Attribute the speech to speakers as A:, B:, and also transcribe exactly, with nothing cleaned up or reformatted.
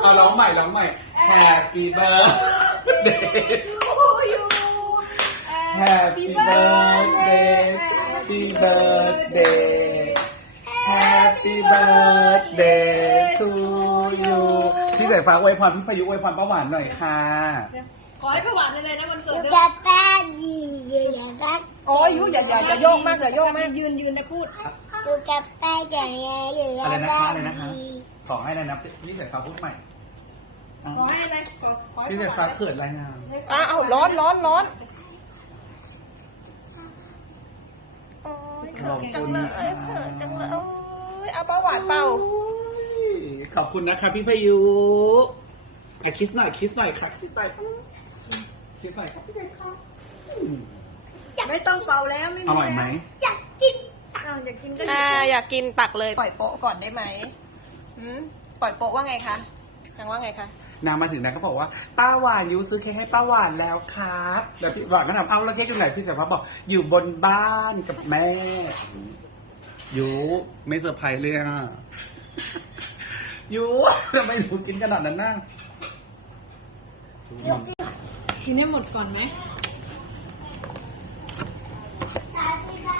A: เอาร้องใหม่ร้องใหม่ Happy birthday
B: to you
A: Happy birthday Happy birthday Happy birthday to you พี่สายฟ้าอวยพรพี่พายุอวยพรป้าหวานหน่อยค่ะ
B: ขอให้ประวัติเลยนะวันเกิด
C: จะแป้งยืนยืนอย่างนั้น
D: โอ้ยยุอย่าอย่าอย่าโยกมากอย่าโยกมาก
B: ยืนยืนนะพูด
C: ดูกับแป้งอย่างนี้หรือ
A: อะไรนะคะ
C: แป้
A: อะไร
C: ง
A: นะคะ ขอให้อะไรนะพี่สายฟ้าพูดใหม่อ้าว
B: ขอให้อะไรขอขอให้
A: พี่สายฟ้าเขินรายงาน
D: อ่ะเอาร้อนร้อนร้อน
C: โอ้ย
A: ขอบคุณค่ะ
D: เขินจังเลยโอ้ยเอาเบาหวานเปล่า
A: ขอบคุณนะคะพี่พายุอ่ะคิสหน่อยคิสหน่อยค่ะคิสหน่อยคิสหน่อยครับพี่สายฟ้าอืม
B: ไม่ต้องเป่าแล้วไม่มี
A: อร่อยไหม
C: อยากกิน
B: อ้าวอยากกินก็
D: อ่าอยากกินตักเลยปล่อยโป๊ะก่อนได้ไหมหืมปล่อยโป๊ะว่าไงคะนางว่าไงคะ
A: นางมาถึงนางก็บอกว่าป้าหวานยูซื้อเค้กให้ป้าหวานแล้วครับแล้วพี่หวานก็ถามเอาแล้วเค้กอยู่ไหนพี่สายฟ้าบอกอยู่บนบ้านกับแม่ยูไม่เซอร์ไพรส์เลยอ่ะยูทำไมหนูกินขนาดนั้นน่ะ
B: กินให้หมดก่อนไหม
C: Happy birthday